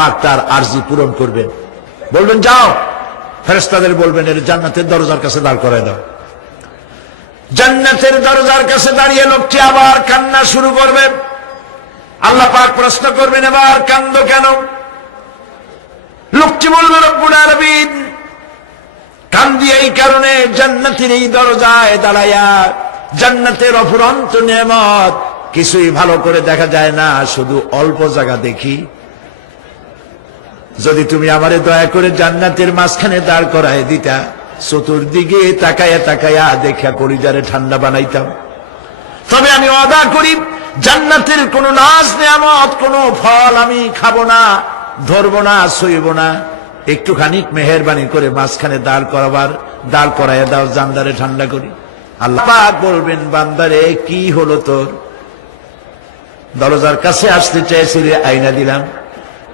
পাক তার আরজি পূরণ করবেন বলবেন, যাও। ফেরেস্তাদের বলবেন, এর জান্নাতের দরজার কাছে দাঁড় করায় দাও। জান্নাতের দরজার কাছে দাঁড়িয়ে লোকটি আবার কান্না শুরু করবে। আল্লাহ পাক প্রশ্ন করবেন, এবার কান্দ কেন? লোকটি বলবে, রব্বুল আলামিন, কান্দি এই কারণে জান্নাতের এই দরজায় দাঁড়াইয়া জান্নাতের অফুরন্ত নেমত কিছুই ভালো করে দেখা যায় না, শুধু অল্প জায়গা দেখি। যদি তুমি আমারে দয়া করে জান্নাতের মাঝখানে দাঁড় করায় দিতা, চতুর্দিকে তাকায়া তাকায়া দেখা করিজারে ঠান্ডা বানাইতাম। তবে আমি অদা করি, জান্নাতের কোন নাচ নেয়ামত, কোন ফল আমি খাব না, ধরবো না, সইব না। একটুখানি মেহরবানি করে মাঝখানে দাঁড় করাবার, দাঁড় করাইয়া দাও, জান্দারে ঠান্ডা করি। আল্লাহ বলবেন, বান্দারে, কি হলো তোর? দরজার কাছে আসতে চাইছিলে আইনা দিলাম।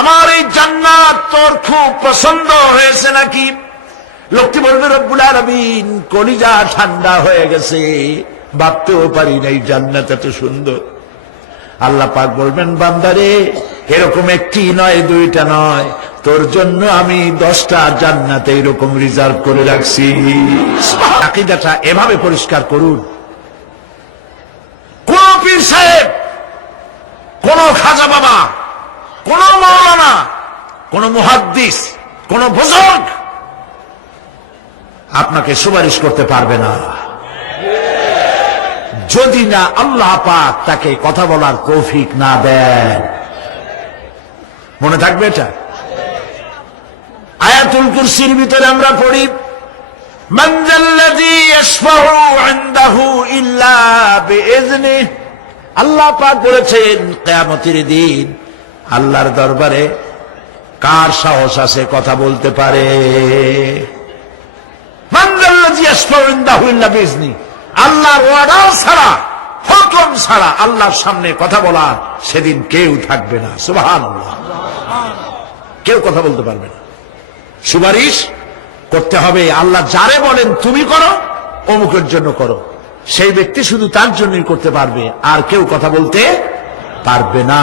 আমার এই জান্নাত তোর খুব পছন্দ হয়েছে নাকি? লোকটি বলবে, রব্বুল আলামিন, কলিজা ঠান্ডা হয়ে গেছে। ভাবতেও পারি না এই জান্নাত এত সুন্দর। আল্লাহ পাক বলবেন, বান্দারে, এরকম একটি নয়, দুইটা নয়। তোর জন্য আমি দশটা জান্নাতে এরকম রিজার্ভ করে রাখছি। আকিদাটা এভাবে পরিষ্কার করুন কোন পীর সাহেব কোন খাজা বাবা কোন মৌলানা কোন মুহাদ্দিস, কোন বুজুর্গ আপনাকে সুপারিশ করতে পারবে না। যদি না আল্লাহ পাক তাকে কথা বলার কৌফিক না দেন। মনে থাকবে এটা? আয়াতুল কুরসির ভিতরে আমরা পড়ি আল্লাহ পাক বলেছেন, কেয়ামতির দিন আল্লাহর দরবারে কার সাহস আছে কথা বলতে পারে? আল্লাহ ছাড়া, হুকুম ছাড়া আল্লাহর সামনে কথা বলা সেদিন কেউ থাকবে না। সুবাহ কেউ কথা বলতে পারবে না। সুপারিশ করতে হবে, আল্লাহ যারে বলেন তুমি করো, অমুকের জন্য করো। সেই ব্যক্তি শুধু তার জন্যই করতে পারবে, আর কেউ কথা বলতে পারবে না।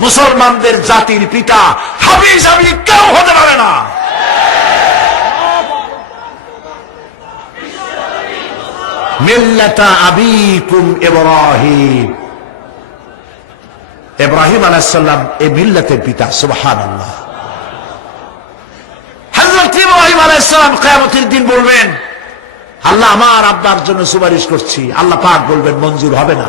মুসলমানদের জাতির পিতা হাবিজ আমি কেউ হতে পারে না। মিল্লাতা আবিকুম ইব্রাহিম। ইব্রাহিম আলাইসাল্লাম এই মিল্লাতের পিতা, সুবহানাল্লাহ। হযরত দিন বলবেন, আল্লাহ আমার আব্বার জন্য সুপারিশ করছি। আল্লাহ পাক বলবেন, মঞ্জুর হবে না।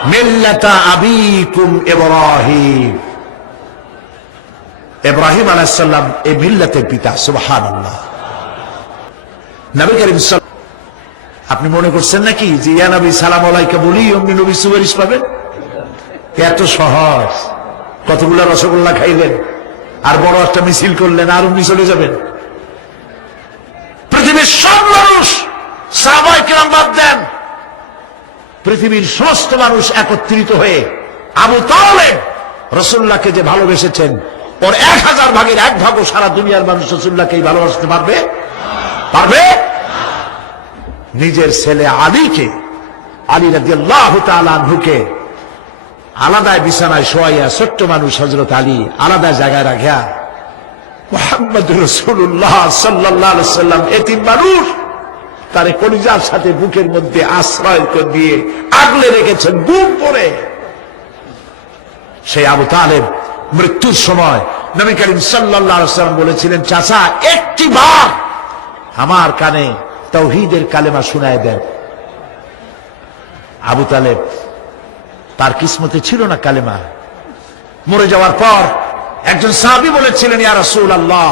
মিল্লাতা এই মিল্লাতের পিতা আপনি মনে করছেন নাকি যে, ইয়া নবী, সালাম আলাইকা বলি, অমনি নবী সুপারিশ পাবেন? এত সহজ। কতগুলো রসগোল্লা খাইলেন, আর বড় একটা মিছিল করলেন, আর অমনি চলে যাবেন। পৃথিবীর সব মানুষ সাহাবাই কিরাম বাদ দেন। পৃথিবীর সমস্ত মানুষ একত্রিত হয়ে আবু তাহলে রসুল্লাহকে যে ভালোবেসেছেন, ওর এক হাজার ভাগের এক ভাগও সারা দুনিয়ার মানুষ রসুল্লাহকেই ভালোবাসতে পারবে? পারবে? নিজের ছেলে আলীকে, আলী রাজি আল্লাহ তালুকে আলাদায় বিছানায় শোয়াইয়া ছোট্ট মানুষ হজরত আলী আলাদা জায়গায় রাখিয়া মোহাম্মদ রসুল্লাহ সাল্লাহ সাল্লাম এতিম মানুষ তারে কলিজার সাথে বুকের মধ্যে আশ্রয় দিয়ে আগলে রেখেছেন বুক করে। সেই আবু তালেব মৃত্যুর সময় নবী করিম সাল্লাম বলেছিলেন, চাচা, একটি বার আমার কানে তৌহিদের কালেমা শুনায় দেন। আবু তালেব, তার কিসমতে ছিল না কালেমা। মরে যাওয়ার পর একজন সাহাবি বলেছিলেন, ইয়া রাসূল আল্লাহ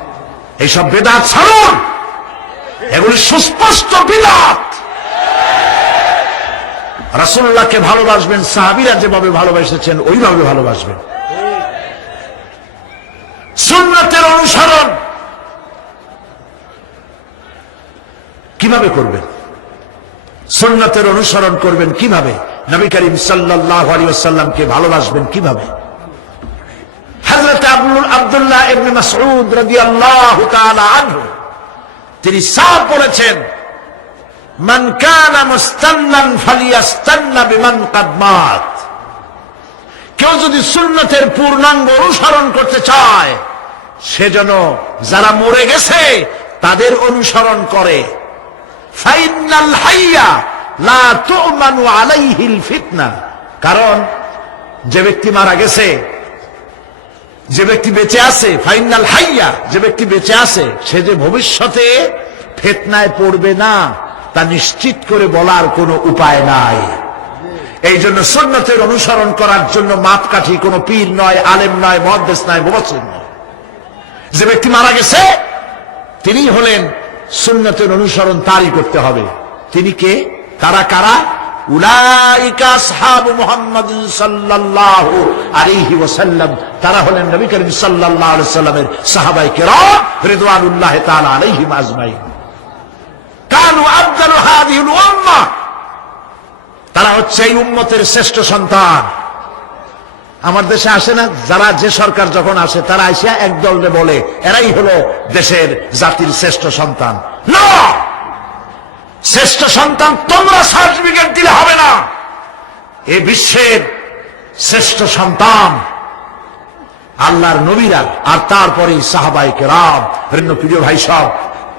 এইসব বেদাত ছাড়ুন। এগুলি সুস্পষ্ট বিদাত। রাসুল্লাহকে ভালোবাসবেন, সাহাবিরা যেভাবে ভালোবাসেছেন, ওইভাবে ভালোবাসবেন। সুন্নতের অনুসরণ কীভাবে করবেন? সুন্নতের অনুসরণ করবেন কীভাবে? নবী করিম সাল্লাহ আলিয়াল্লামকে ভালোবাসবেন কীভাবে? তিনি সাফ বলেছেন কেউ যদি সুন্নতের পূর্ণাঙ্গ অনুসরণ করতে চায়, সে যেন যারা মরে গেছে তাদের অনুসরণ করে। লা কারণ, যে ব্যক্তি মারা গেছে যে ব্যক্তি বেঁচে আছে, ফাইনাল হাইয়া, যে ব্যক্তি বেঁচে আছে, সে যে ভবিষ্যতে ফেতনায় পড়বে না, তা নিশ্চিত করে বলার কোনো উপায় নাই। এই জন্য সন্ন্যতের অনুসরণ করার জন্য মাপকাঠি কোনো পীর নয়, আলেম নয় মহাদেশ নয় মুবাসির নয়। যে ব্যক্তি মারা গেছে, তিনি হলেন সুন্নতের অনুসরণ তারই করতে হবে। তিনি কে? তারা কারা? তারা হচ্ছে এই উম্মতের শ্রেষ্ঠ সন্তান। আমার দেশে আসে না, যারা যে সরকার যখন আসে, তারা এসে এক দলে বলে, এরাই হলো দেশের জাতির শ্রেষ্ঠ সন্তান। না! শ্রেষ্ঠ সন্তান, তোমরা সার্টিফিকেট দিলে হবে না। এ বিশ্বের শ্রেষ্ঠ সন্তান, আল্লাহর নবীরা, আর তারপরে সাহাবাইকে রাম হৃন্য প্রিয় ভাই সব,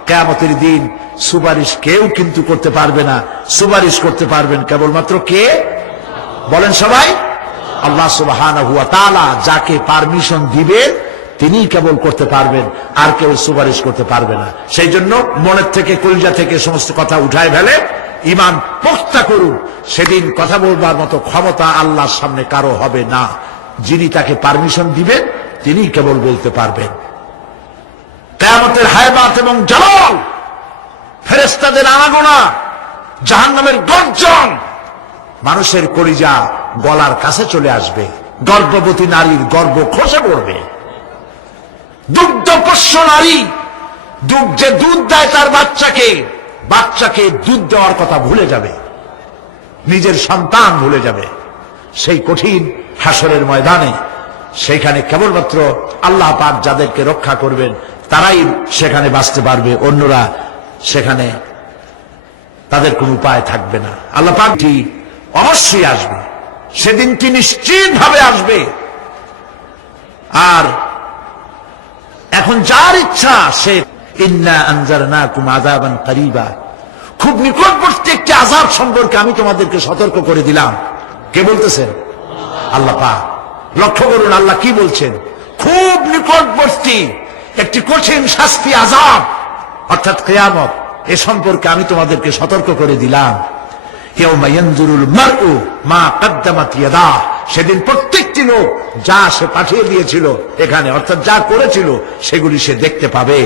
কেয়ামতের দিন সুপারিশ কেউ কিন্তু করতে পারবে না। সুপারিশ করতে পারবেন কেবলমাত্র কে? বলেন সবাই। আল্লাহ সুবাহান হুয়া যাকে পারমিশন দিবে তিনি কেবল করতে পারবেন, আর কেউ সুপারিশ করতে পারবে না। সেই জন্য মনের থেকে, কলিজা থেকে সমস্ত কথা উঠায় ফেলে ইমান পোক্তা করুন। সেদিন কথা বলবার মতো ক্ষমতা আল্লাহর সামনে কারও হবে না। যিনি তাকে পারমিশন দিবেন তিনি কেবল বলতে পারবেন। কেয়ামতের হায়বাত এবং জল ফেরেস্তাদের আনাগোনা, জাহান্নামের গর্জন, মানুষের কলিজা গলার কাছে চলে আসবে। গর্ভবতী নারীর গর্ভ খসে পড়বে। দুগ্ধপোষ্য নারী। দুধ যে দুধ দেয় তার বাচ্চাকে। বাচ্চাকে দুধ দেওয়ার কথা ভুলে যাবে। নিজের সন্তান ভুলে যাবে। সেই কঠিন হাসরের ময়দানে সেখানে কেবলমাত্র আল্লাহ পাক যাদেরকে রক্ষা করবেন, তারাই সেখানে বাঁচতে পারবে। অন্যরা সেখানে তাদের কোনো উপায় থাকবে না। আল্লাহ পাকটি অবশ্যই আসবে সেদিনটি নিশ্চিত ভাবে আসবে। আর এখন যার ইচ্ছা সে খুব নিকটবর্তী একটি আজাব সম্পর্কে আমি তোমাদেরকে সতর্ক করে দিলাম। কে বলতেছেন আল্লাহ পা লক্ষ্য করুন আল্লাহ কি বলছেন। খুব নিকটবর্তী একটি কঠিন শাস্তি আজাব অর্থাৎ কেয়ামত, এ সম্পর্কে আমি তোমাদেরকে সতর্ক করে দিলাম। ইয়াউমা ইয়ানজুরুল মারউ মা কদ্দামাত ইয়াদা সেদিন প্রত্যেকটি লোক যা সে পাঠিয়ে দিয়েছিল এখানে, অর্থাৎ যা করেছিল, সেগুলি সে দেখতে পাবে।